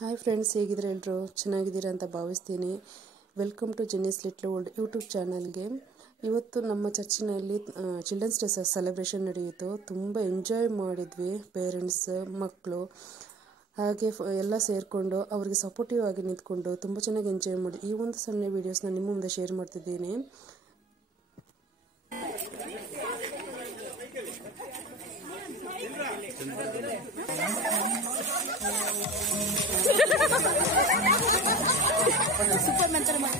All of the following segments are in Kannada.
ಹಾಯ್ ಫ್ರೆಂಡ್ಸ್, ಹೇಗಿದ್ರೆ ಎಲ್ಲರೂ ಚೆನ್ನಾಗಿದ್ದೀರಾ ಅಂತ ಭಾವಿಸ್ತೀನಿ. Welcome to Jenny's little world YouTube ಚಾನಲ್ಗೆ. ಇವತ್ತು ನಮ್ಮ ಚರ್ಚಿನಲ್ಲಿ ಚಿಲ್ಡ್ರನ್ಸ್ ಡೇ ಸೆಲೆಬ್ರೇಷನ್ ನಡೆಯಿತು. ತುಂಬ ಎಂಜಾಯ್ ಮಾಡಿದ್ವಿ. ಪೇರೆಂಟ್ಸ್, ಮಕ್ಕಳು ಹಾಗೆ ಎಲ್ಲ ಸೇರಿಕೊಂಡು ಅವ್ರಿಗೆ ಸಪೋರ್ಟಿವ್ ಆಗಿ ನಿಂತ್ಕೊಂಡು ತುಂಬ ಚೆನ್ನಾಗಿ ಎಂಜಾಯ್ ಮಾಡಿ ಈ ಒಂದು ಸಣ್ಣ ವೀಡಿಯೋಸ್ನ ನಿಮ್ಮ ಮುಂದೆ ಶೇರ್ ಮಾಡ್ತಿದ್ದೀನಿ. Superman terima.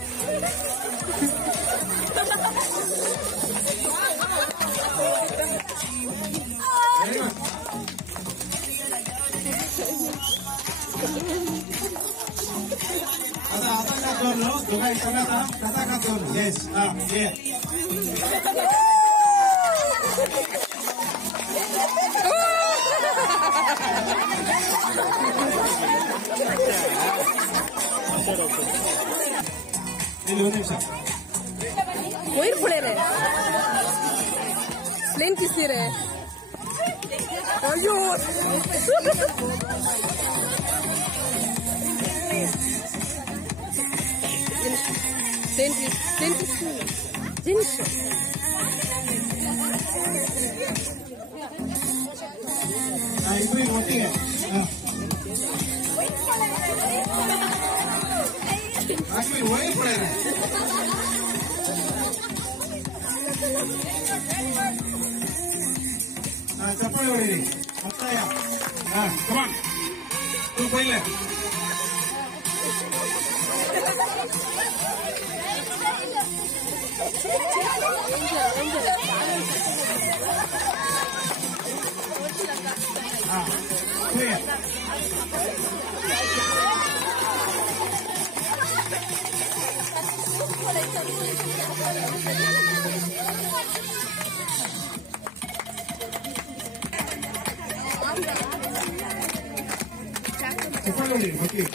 Apa kantor lo? Bukan kata kantor. Yes, yeah. Ini bisa. Oir pulere. Plain kisire. Ayo. Plain kisire. Jenis. Itu yang roti ya. Aku oir pulere. ಚಪ್ಪಾಳೆ ಹೊಡಿರಿ ಒತ್ತಾಯ. ಕಮಾನ್ ತೂ ಪೈಲೆ ಚಪ್ಪಾಳೆ ಹೊಡಿರಿ ಮಕ್ಕಳಿಗೆ.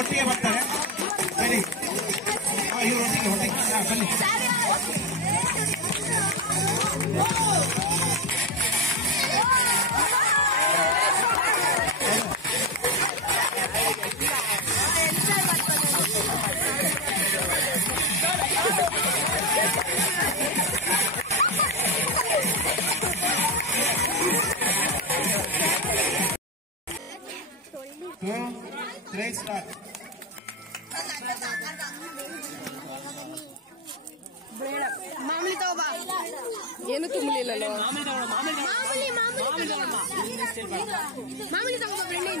ಒಟ್ಟಿಗೆ ಬರ್ತಾರೆ. ಬನ್ನಿ, ಇವರು ಒಟ್ಟಿಗೆ ಬನ್ನಿ. ಮಾಮೂಲಿ ತಗೋಬಾ. ಏನು ತುಂಬಲಿಲ್ಲല്ലോ. ಮಾಮೂಲಿ ತಗೋಬಾ ಬೆಣ್ಣೆ.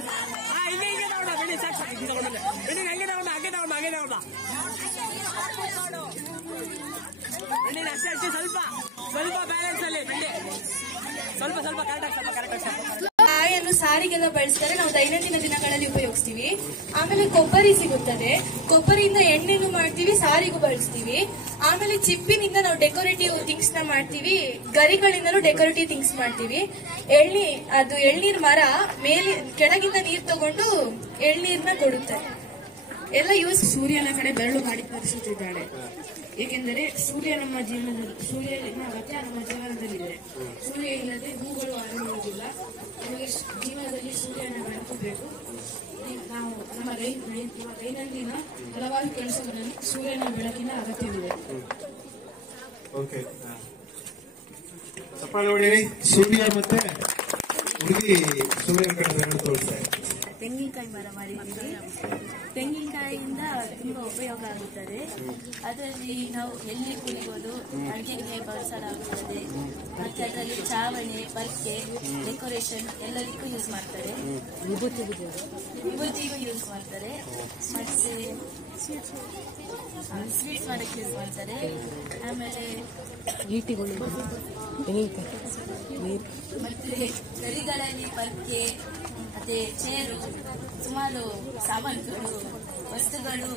ಸ್ವಲ್ಪ ಬ್ಯಾಲೆನ್ಸ್ ಅಲ್ಲಿ ಸ್ವಲ್ಪ ಕರೆಕ್ಟ್. ಕಾಯನ್ನು ಸಾರಿಗೆಲ್ಲ ಬಳಸ್ತಾರೆ. ನಾವು ದೈನಂದಿನ ದಿನಗಳಲ್ಲಿ ಉಪಯೋಗಿಸ್ತೀವಿ. ಆಮೇಲೆ ಕೊಬ್ಬರಿ ಸಿಗುತ್ತದೆ. ಕೊಬ್ಬರಿಯಿಂದ ಎಣ್ಣೆನು ಮಾಡ್ತೀವಿ, ಸಾರಿಗೂ ಬಳಸ್ತೀವಿ. ಆಮೇಲೆ ಚಿಪ್ಪಿನಿಂದ ನಾವು ಡೆಕೋರೇಟಿವ್ ಥಿಂಗ್ಸ್ ನ ಮಾಡ್ತೀವಿ. ಗರಿಗಳಿಂದಲೂ ಡೆಕೋರೇಟಿವ್ ಥಿಂಗ್ಸ್ ಮಾಡ್ತೀವಿ. ಅದು ಎಳ್ನೀರ್ ಮರ ಮೇಲೆ ಕೆಳಗಿಂದ ನೀರ್ ತಗೊಂಡು ಎಳ್ನೀರ್ನ ಕೊಡುತ್ತೆ. ಎಲ್ಲ ಯೂಸ್. ಸೂರ್ಯನ ಕಡೆ ಬೆರಳು ಮಾಡಿ ತೋರಿಸುತ್ತಿದ್ದಾಳೆ. ಏಕೆಂದರೆ ಸೂರ್ಯ ನಮ್ಮ ಸೂರ್ಯನ ಅಗತ್ಯ ನಮ್ಮ ಜೀವನದಲ್ಲಿದೆ. ಸೂರ್ಯ ಇಲ್ಲದೆ ಹೂಗಳು ಅರಳುವುದಿಲ್ಲ. ನಮಗೆ ಜೀವನದಲ್ಲಿ ಸೂರ್ಯನ ಬೆಳಕು ಬೇಕು. ನಾವು ನಮ್ಮ ದೈನಂದಿನ ಹಲವಾರು ಕೆಲಸಗಳಲ್ಲಿ ಸೂರ್ಯನ ಬೆಳಕಿನ ಅಗತ್ಯವಿದೆ. ಓಕೆ, ಚಪ್ಪಾಳೆ ಹೊಡಿರಿ. ಸೂರ್ಯ ಮತ್ತೆ ಹುಡುಗಿ ಸೂರ್ಯನ ಕಡೆ ಬೆರಳು ತೋರಿಸ್ತಾರೆ. ತೆಂಗಿನಕಾಯಿ ಮರ ಮಾಡಿದ್ದೀವಿ. ತೆಂಗಿನಕಾಯಿಯಿಂದ ತುಂಬಾ ಉಪಯೋಗ ಆಗುತ್ತದೆ. ಅದರಲ್ಲಿ ನಾವು ಎಲ್ಲಿ ಕುಡಿಬೋದು, ಅಡುಗೆಗೆ ಬಳಸಲಾಗುತ್ತದೆ. ಮತ್ತೆ ಅದರಲ್ಲಿ ಚಾವಣಿ, ಪರ್ಕೆ, ಡೆಕೋರೇಷನ್ ಎಲ್ಲದಕ್ಕೂ ಯೂಸ್ ಮಾಡ್ತಾರೆ. ವಿಭೂತಿಗೂ ಯೂಸ್ ಮಾಡ್ತಾರೆ. ಮತ್ತೆ ಸ್ವೀಟ್ಸ್ ಮಾಡಕ್ಕೆ ಯೂಸ್ ಮಾಡ್ತಾರೆ. ಆಮೇಲೆ ಮತ್ತೆ ಗರಿಗಳಲ್ಲಿ ಪರ್ಕೆ, ಮತ್ತೆ ಚೇರು, ಸುಮಾರು ಸಾಮಾನುಗಳು, ವಸ್ತುಗಳು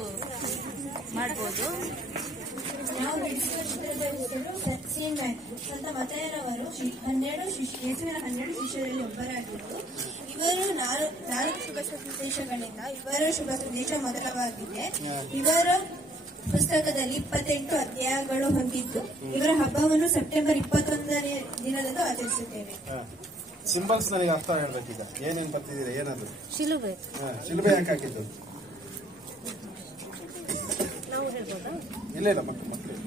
ಮಾಡ್ಬೋದು. ನಾವು ಬಿಡಿಸುವ ಚಿತ್ರದ ಹೆಸರು ಸಚಿನ್ ಸಂತ ಮತಯರವರು ಯೇಸುವಿನ 12 ಶಿಷ್ಯರಲ್ಲಿ ಒಬ್ಬರಾಗಿದ್ದು, ಇವರು 4 ಶುಭ ಸಂದೇಶಗಳಿಂದ ಇವರ ಶುಭ ಸಂದೇಶ ಮೊದಲವಾಗಿದೆ. ಇವರ ಪುಸ್ತಕದಲ್ಲಿ 28 ಅಧ್ಯಾಯಗಳು ಹೊಂದಿದ್ದು, ಇವರ ಹಬ್ಬವನ್ನು ಸೆಪ್ಟೆಂಬರ್ 21ನೇ ದಿನದಂದು ಆಚರಿಸುತ್ತೇವೆ. ಸಿಂಬಲ್ಸ್ ನನಗೆ ಅರ್ಥ ಹೇಳ್ಬೇಕೀಗ. ಏನೇನು ಬರ್ತಿದ್ದೀರಾ? ಏನದು ಶಿಲುಬೆ. ಶಿಲುಬೆ ಯಾಕೆ ಹಾಕಿದ್ದು? ನಾವು ಹೇಳ್ಬೋದಾ? ಇಲ್ಲ ಮಕ್ಕಳು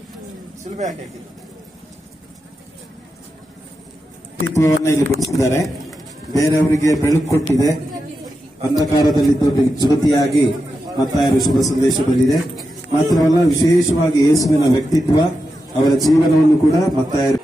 ಶಿಲುಬೆ ಯಾಕೆ ಹಾಕಿದ್ದು? ವ್ಯಕ್ತಿತ್ವವನ್ನು ಇಲ್ಲಿ ಬಿಡಿಸಿದ್ದಾರೆ. ಬೇರೆಯವರಿಗೆ ಬೆಳಕು ಕೊಟ್ಟಿದೆ. ಅಂಧಕಾರದಲ್ಲಿದ್ದವರಿಗೆ ಜ್ಯೋತಿಯಾಗಿ ಮತ್ತಾಯರ ಶುಭ ಸಂದೇಶ ಬಂದಿದೆ. ಮಾತ್ರವಲ್ಲ, ವಿಶೇಷವಾಗಿ ಯೇಸುವಿನ ವ್ಯಕ್ತಿತ್ವ, ಅವರ ಜೀವನವನ್ನು ಕೂಡ ಮತ್ತಾಯರು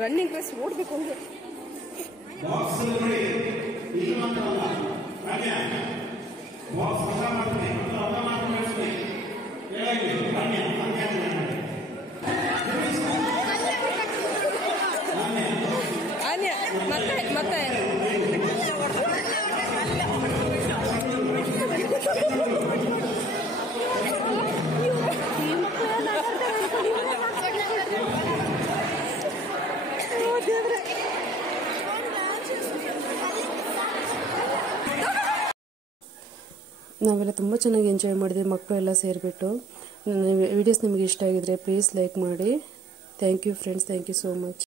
ರನ್ನಿಂಗ್ ರೇಸ್ ಓಡಬೇಕು ಅಂದ್ರೆ ಮತ್ತೆ ನಾವೆಲ್ಲ ತುಂಬ ಚೆನ್ನಾಗಿ ಎಂಜಾಯ್ ಮಾಡಿದ್ವಿ, ಮಕ್ಕಳು ಎಲ್ಲ ಸೇರಿಬಿಟ್ಟು. ವಿಡಿಯೋಸ್ ನಿಮಗೆ ಇಷ್ಟ ಆಗಿದ್ರೆ ಪ್ಲೀಸ್ ಲೈಕ್ ಮಾಡಿ. Thank you friends, thank you so much.